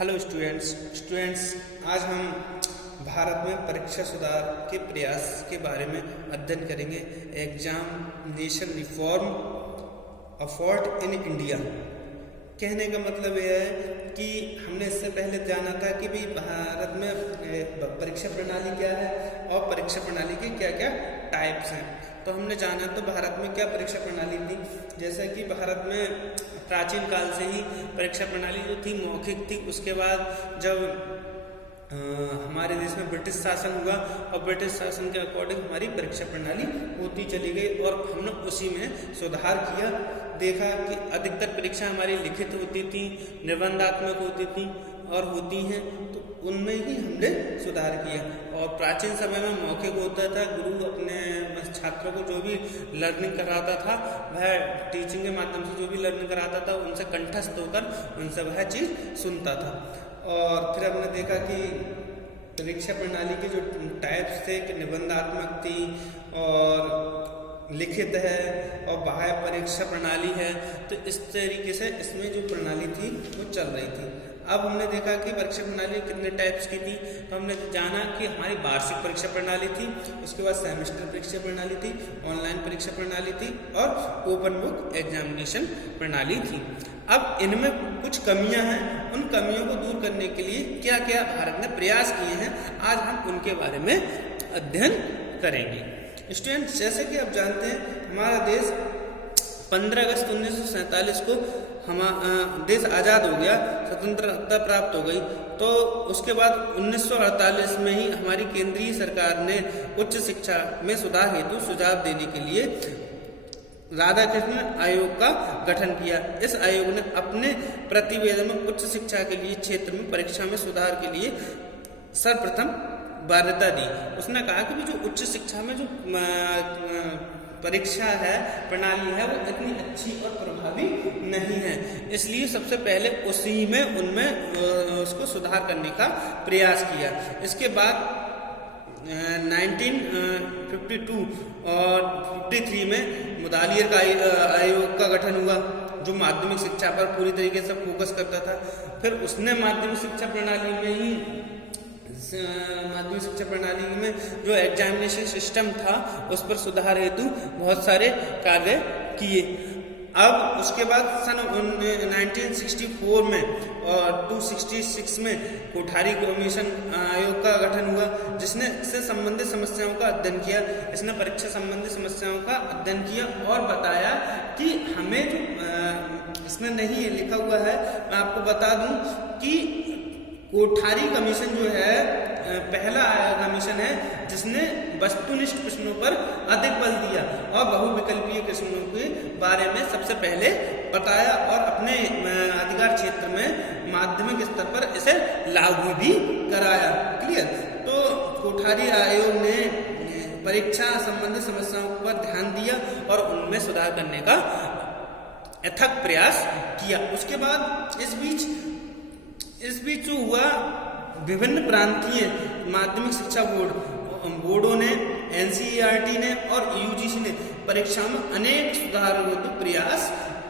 Hello students आज हम भारत में परीक्षा सुधार के प्रयास के बारे में अध्ययन करेंगे। Examination reform effort in India. कहने का मतलब यह है कि हमने इससे पहले जाना था कि भाई भारत में परीक्षा प्रणाली क्या है और परीक्षा प्रणाली के क्या क्या टाइप्स हैं। तो हमने जाना तो भारत में क्या परीक्षा प्रणाली थी। जैसा कि भारत में प्राचीन काल से ही परीक्षा प्रणाली जो थी मौखिक थी। उसके बाद जब हमारे देश में ब्रिटिश शासन हुआ और ब्रिटिश शासन के अकॉर्डिंग हमारी परीक्षा प्रणाली होती चली गई और हमने उसी में सुधार किया। देखा कि अधिकतर परीक्षा हमारी लिखित होती थी, निबंधात्मक होती थी और होती हैं, तो उनमें ही हमने सुधार किया। और प्राचीन समय में मौखिक होता था, गुरु अपने छात्रों को जो भी लर्निंग कराता था वह टीचिंग के माध्यम से जो भी लर्निंग कराता था उनसे कंठस्थ होकर उनसे वह चीज़ सुनता था। और फिर हमने देखा कि परीक्षा प्रणाली के जो टाइप्स थे कि निबंधात्मक थी और लिखित है और बाह्य परीक्षा प्रणाली है। तो इस तरीके से इसमें जो प्रणाली थी वो चल रही थी। अब हमने देखा कि परीक्षा प्रणाली कितने टाइप्स की थी। तो हमने जाना कि हमारी वार्षिक परीक्षा प्रणाली थी, उसके बाद सेमेस्टर परीक्षा प्रणाली थी, ऑनलाइन परीक्षा प्रणाली थी और ओपन बुक एग्जामिनेशन प्रणाली थी। अब इनमें कुछ कमियां हैं, उन कमियों को दूर करने के लिए क्या क्या भारत ने प्रयास किए हैं, आज हम उनके बारे में अध्ययन करेंगे। स्टूडेंट्स, जैसे कि आप जानते हैं हमारा देश 15 अगस्त 1947 को देश आज़ाद हो गया, स्वतंत्रता प्राप्त हो गई। तो उसके बाद 1948 में ही हमारी केंद्रीय सरकार ने उच्च शिक्षा में सुधार हेतु सुझाव देने के लिए राधाकृष्ण आयोग का गठन किया। इस आयोग ने अपने प्रतिवेदन में उच्च शिक्षा के लिए क्षेत्र में परीक्षा में सुधार के लिए सर्वप्रथम वरीयता दी। उसने कहा कि जो उच्च शिक्षा में जो परीक्षा है प्रणाली है वो इतनी अच्छी और प्रभावी नहीं है, इसलिए सबसे पहले उसी में उनमें उसको सुधार करने का प्रयास किया। इसके बाद 1952 और 53 में मुदालियर का आयोग का गठन हुआ जो माध्यमिक शिक्षा पर पूरी तरीके से फोकस करता था। फिर उसने माध्यमिक शिक्षा प्रणाली में जो एग्जामिनेशन सिस्टम था उस पर सुधार हेतु बहुत सारे कार्य किए। अब उसके बाद सन 1964 में और 266 में कोठारी कमीशन आयोग का गठन हुआ जिसने इससे संबंधित समस्याओं का अध्ययन किया। इसने परीक्षा संबंधी समस्याओं का अध्ययन किया और बताया कि हमें जो इसमें नहीं लिखा हुआ है, मैं आपको बता दूं कि कोठारी कमीशन जो है पहला कमीशन है जिसने वस्तुनिष्ठ प्रश्नों पर अधिक बल दिया और बहुविकल्पीय प्रश्नों के बारे में सबसे पहले बताया और अपने अधिकार क्षेत्र में माध्यमिक स्तर पर इसे लागू भी कराया। क्लियर? तो कोठारी आयोग ने परीक्षा संबंधी समस्याओं पर ध्यान दिया और उनमें सुधार करने का अथक प्रयास किया। उसके बाद इस बीच जो हुआ, विभिन्न प्रांतीय माध्यमिक शिक्षा बोर्डों ने, एनसीईआरटी ने और यूजीसी ने परीक्षा में अनेक सुधारों हेतु प्रयास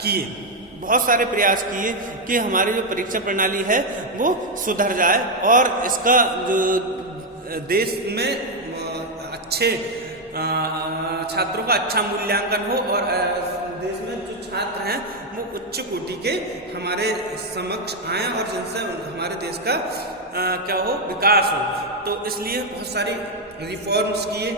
किए। बहुत सारे प्रयास किए कि हमारी जो परीक्षा प्रणाली है वो सुधर जाए और इसका जो देश में अच्छे छात्रों का अच्छा मूल्यांकन हो और देश में जो छात्र हैं वो उच्च कोटि के हमारे समक्ष आए और जिनसे हमारे देश का क्या हो, विकास हो। तो इसलिए बहुत सारी रिफॉर्म्स किए।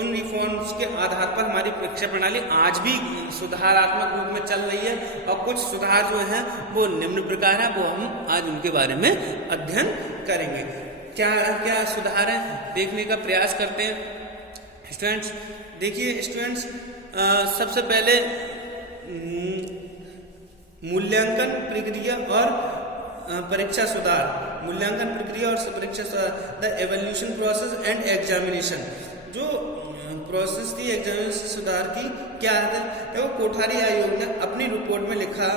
उन रिफॉर्म्स के आधार पर हमारी परीक्षा प्रणाली आज भी सुधारात्मक रूप में चल रही है और कुछ सुधार जो हैं वो निम्न प्रकार है, वो हम आज उनके बारे में अध्ययन करेंगे। क्या क्या सुधार है देखने का प्रयास करते हैं। स्टूडेंट्स देखिए, स्टूडेंट्स सबसे पहले मूल्यांकन प्रक्रिया और परीक्षा सुधार। मूल्यांकन प्रक्रिया और परीक्षा सुधार, the evolution process and examination. जो प्रोसेस थी एग्जामिनेशन सुधार की क्या है, तो कोठारी आयोग ने अपनी रिपोर्ट में लिखा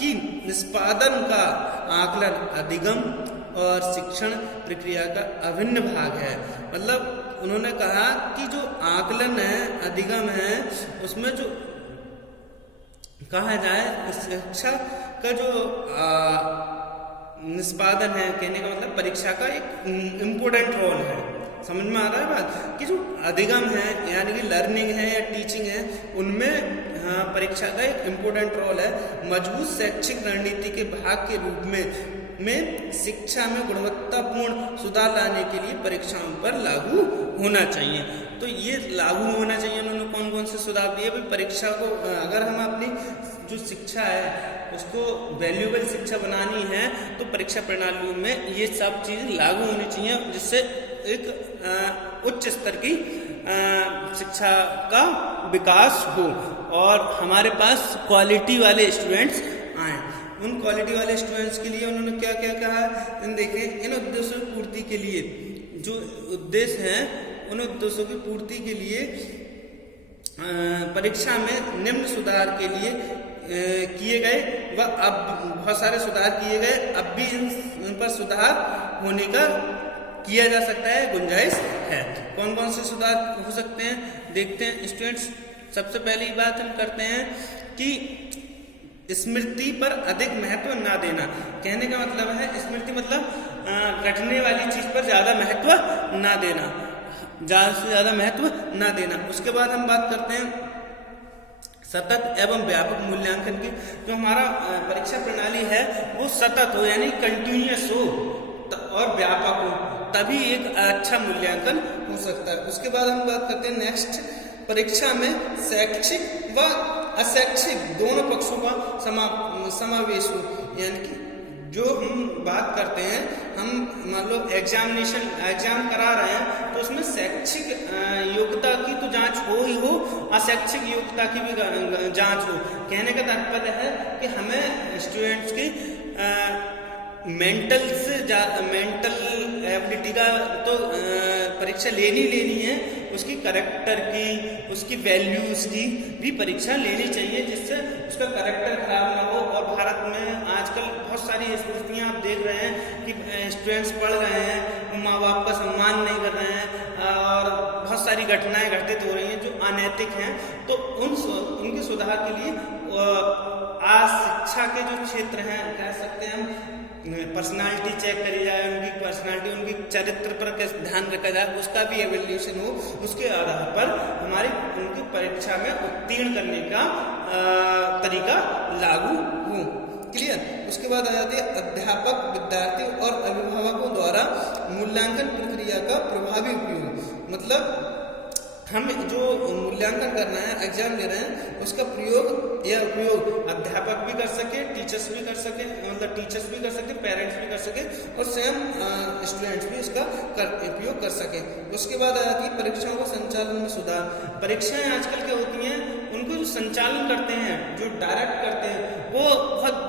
कि निष्पादन का आकलन अधिगम और शिक्षण प्रक्रिया का अभिन्न भाग है। मतलब उन्होंने कहा कि जो आकलन है, अधिगम है, उसमें जो कहा जाए शिक्षा का जो निष्पादन है, कहने का मतलब परीक्षा का एक इम्पोर्टेंट रोल है। समझ में आ रहा है बात कि जो अधिगम है यानी कि लर्निंग है या टीचिंग है, उनमें परीक्षा का एक इम्पोर्टेंट रोल है। मजबूत शैक्षिक रणनीति के भाग के रूप में शिक्षा में गुणवत्तापूर्ण सुधार लाने के लिए परीक्षाओं पर लागू होना चाहिए। तो ये लागू होना चाहिए, उन्होंने कौन कौन से सुधार दिए भाई परीक्षा को, अगर हम अपनी जो शिक्षा है उसको वैल्यूएबल शिक्षा बनानी है तो परीक्षा प्रणालियों में ये सब चीज़ लागू होनी चाहिए, जिससे एक उच्च स्तर की शिक्षा का विकास हो और हमारे पास क्वालिटी वाले स्टूडेंट्स आए। उन क्वालिटी वाले स्टूडेंट्स के लिए उन्होंने क्या क्या कहा, देखिए इन उद्देश्यों की पूर्ति के लिए, जो उद्देश्य हैं उन उद्देश्यों की पूर्ति के लिए परीक्षा में निम्न सुधार के लिए किए गए व अब बहुत सारे सुधार किए गए, अब भी इन पर सुधार होने का किया जा सकता है, गुंजाइश है। कौन कौन से सुधार हो सकते हैं देखते हैं स्टूडेंट्स। सबसे पहली बात हम करते हैं कि स्मृति पर अधिक महत्व ना देना। कहने का मतलब है स्मृति मतलब रटने वाली चीज पर ज्यादा महत्व ना देना, ज्यादा से ज्यादा महत्व ना देना। उसके बाद हम बात करते हैं सतत एवं व्यापक मूल्यांकन की। जो हमारा परीक्षा प्रणाली है वो सतत हो यानी कंटिन्यूअस हो और व्यापक हो, तभी एक अच्छा मूल्यांकन हो सकता है। उसके बाद हम बात करते हैं नेक्स्ट, परीक्षा में शैक्षिक व अशैक्षिक दोनों पक्षों का समावेश हो। यानी कि जो हम बात करते हैं, हम मान लो एग्जाम करा रहे हैं तो उसमें शैक्षिक योग्यता की तो जांच हो ही हो, अशैक्षिक योग्यता की भी जांच हो। कहने का तात्पर्य है कि हमें स्टूडेंट्स की मेंटल एबिलिटी का तो परीक्षा लेनी है, उसकी करेक्टर की, उसकी वैल्यूज की भी परीक्षा लेनी चाहिए, जिससे उसका करेक्टर खराब ना हो। और भारत में आजकल बहुत सारी स्थितियां आप देख रहे हैं कि स्टूडेंट्स पढ़ रहे हैं, माँ बाप का सम्मान नहीं कर रहे हैं और बहुत सारी घटनाएं घटित हो रही हैं जो अनैतिक हैं। तो उनके सुधार के लिए आज शिक्षा के जो क्षेत्र हैं, कह सकते हैं हम, पर्सनालिटी चेक करी जाए, उनकी पर्सनालिटी, उनकी चरित्र पर कैसे ध्यान रखा जाए, उसका भी एवेल्यूशन हो, उसके आधार पर हमारी उनकी परीक्षा में उत्तीर्ण करने का तरीका लागू हो। क्लियर। उसके बाद आ जाती है अध्यापक, विद्यार्थी और अभिभावकों द्वारा मूल्यांकन प्रक्रिया का प्रभावी उपयोग। मतलब हम जो मूल्यांकन करना है, एग्जाम ले रहे हैं, उसका प्रयोग या उपयोग अध्यापक भी कर सके, टीचर्स भी कर सके, मतलब टीचर्स भी कर सके, पेरेंट्स भी कर सके और स्वयं स्टूडेंट्स भी इसका उपयोग कर सके। उसके बाद आ जाती है परीक्षाओं का संचालन में सुधार। परीक्षाएं आजकल क्या होती हैं, उनको जो संचालन करते हैं, जो डायरेक्ट करते हैं, वो बहुत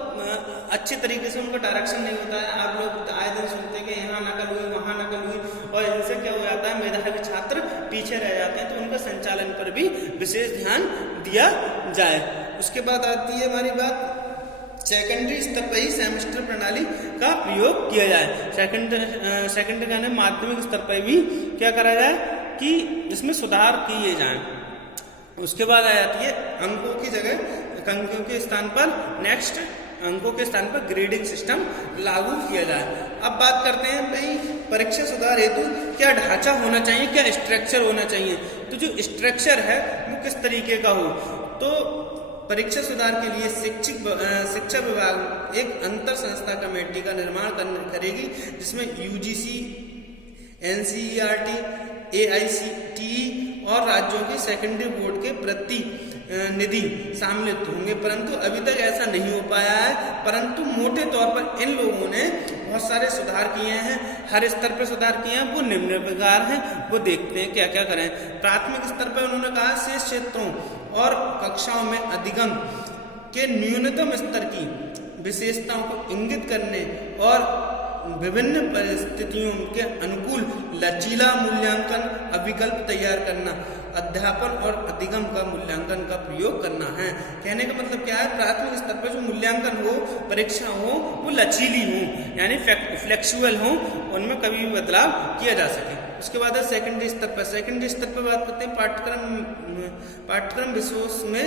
अच्छे तरीके से उनका डायरेक्शन नहीं होता है। आप लोग आए दिन सुनते हैं कि यहाँ नकल हुई, वहाँ नकल हुई, और इनसे क्या हो जाता है, मेधावी छात्र पीछे रह जाते हैं। तो उनका संचालन पर भी विशेष ध्यान दिया जाए। उसके बाद आती है हमारी बात, सेकेंडरी स्तर पर ही सेमेस्टर प्रणाली का प्रयोग किया जाए। सेकेंडरी यानी माध्यमिक स्तर पर भी क्या करा जाए कि इसमें सुधार किए जाए। उसके बाद आ जाती है अंकों की जगह, अंकों के स्थान पर नेक्स्ट अंकों के स्थान पर ग्रेडिंग सिस्टम लागू किया जाए। अब बात करते हैं भाई परीक्षा सुधार हेतु क्या ढांचा होना चाहिए, क्या स्ट्रक्चर होना चाहिए। तो जो स्ट्रक्चर है वो किस तरीके का हो, तो परीक्षा सुधार के लिए शिक्षा विभाग एक अंतर संस्था कमेटी का निर्माण करेगी, जिसमें यूजीसी, एनसीईआरटी, एआईसीटीई और राज्यों के सेकेंडरी बोर्ड के प्रतिनिधि शामिल होंगे। परंतु अभी तक ऐसा नहीं हो पाया है, परंतु मोटे तौर पर इन लोगों ने बहुत सारे सुधार किए हैं, हर स्तर पर सुधार किए हैं। वो निम्न प्रकार हैं, वो देखते हैं क्या क्या करें। प्राथमिक स्तर पर उन्होंने कहा शेष क्षेत्रों और कक्षाओं में अधिगम के न्यूनतम स्तर की विशेषताओं को इंगित करने और विभिन्न परिस्थितियों के अनुकूल लचीला मूल्यांकन अभिकल्प तैयार करना, अध्यापन और अधिगम का मूल्यांकन का प्रयोग करना है। कहने का मतलब क्या है, प्राथमिक स्तर पर जो मूल्यांकन हो, परीक्षा हो, वो लचीली हो यानी फ्लेक्सिबल हो, उनमें कभी भी बदलाव किया जा सके। उसके बाद है सेकेंडरी स्तर पर। सेकेंडरी स्तर पर बात करते हैं पाठ्यक्रम विषयों में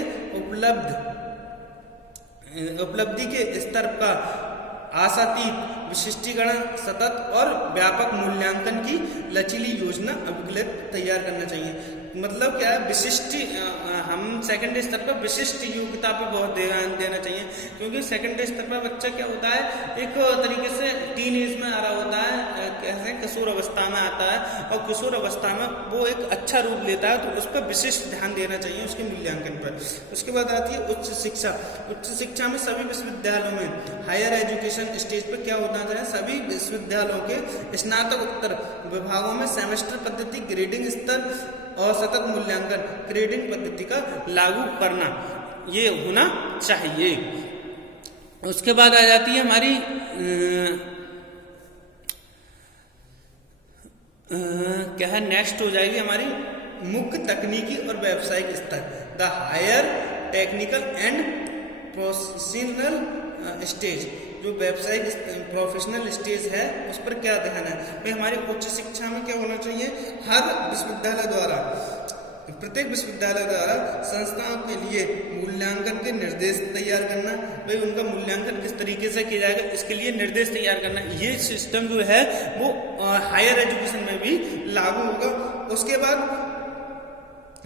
उपलब्धि के स्तर का आशातीत विशिष्टीकरण, सतत और व्यापक मूल्यांकन की लचीली योजना अभिकलित तैयार करना चाहिए। मतलब क्या है, हम सेकेंडरी स्तर पर विशिष्ट योग्यता पे बहुत ध्यान देना चाहिए, क्योंकि सेकेंडरी स्तर पर बच्चा क्या होता है, एक तरीके से टीन एज में आ रहा होता है, कैसे किशोर अवस्था में आता है, और किशोर अवस्था में वो एक अच्छा रूप लेता है, तो उस पर विशिष्ट ध्यान देना चाहिए उसके मूल्यांकन पर। उसके बाद आती है उच्च शिक्षा। उच्च शिक्षा में सभी विश्वविद्यालयों में हायर एजुकेशन स्टेज पर क्या होना चाहिए, सभी विश्वविद्यालयों के स्नातकोत्तर विभागों में सेमेस्टर पद्धति, ग्रेडिंग स्तर और सतत मूल्यांकन ग्रेडिंग पद्धति का लागू करना, ये होना चाहिए। उसके बाद आ जाती है हमारी क्या है, नेक्स्ट हो जाएगी हमारी मुख्य तकनीकी और व्यावसायिक स्तर, the higher technical and professional stage. जो व्यावसायिक प्रोफेशनल स्टेज है उस पर क्या ध्यान है भाई, हमारी उच्च शिक्षा में क्या होना चाहिए, हर विश्वविद्यालय द्वारा, प्रत्येक विश्वविद्यालय द्वारा संस्थाओं के लिए मूल्यांकन के निर्देश तैयार करना, भाई उनका मूल्यांकन किस तरीके से किया जाएगा इसके लिए निर्देश तैयार करना। ये सिस्टम जो है वो हायर एजुकेशन में भी लागू होगा। उसके बाद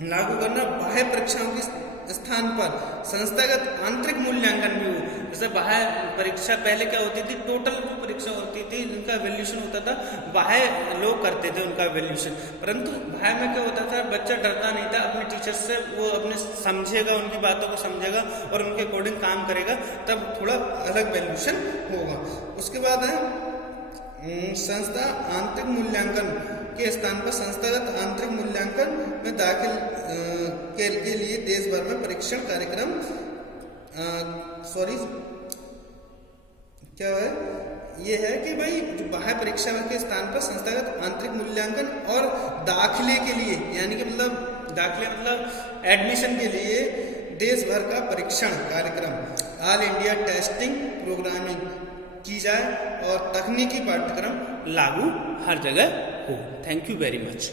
लागू करना बाह्य परीक्षाओं के स्थान पर संस्थागत आंतरिक मूल्यांकन भी हो। जैसे बाह्य परीक्षा पहले क्या होती थी, टोटल जो परीक्षा होती थी उनका वैल्यूएशन होता था, बाह्य लोग करते थे उनका वैल्यूएशन, परंतु बाह्य में क्या होता था, बच्चा डरता नहीं था अपने टीचर से, वो अपने समझेगा, उनकी बातों को समझेगा और उनके अकॉर्डिंग काम करेगा, तब थोड़ा अलग वैल्यूएशन होगा। उसके बाद है संस्था आंतरिक मूल्यांकन के स्थान पर संस्थागत आंतरिक मूल्यांकन में दाखिल के लिए देश भर में परीक्षण कार्यक्रम क्या है, ये है कि भाई जो बाह्य परीक्षा के स्थान पर संस्थागत आंतरिक मूल्यांकन और दाखिले के लिए, यानी कि मतलब दाखिले मतलब एडमिशन के लिए देश भर का परीक्षण कार्यक्रम ऑल इंडिया टेस्टिंग प्रोग्रामिंग की जाए और तकनीकी पाठ्यक्रम लागू हर जगह हो। Thank you very much.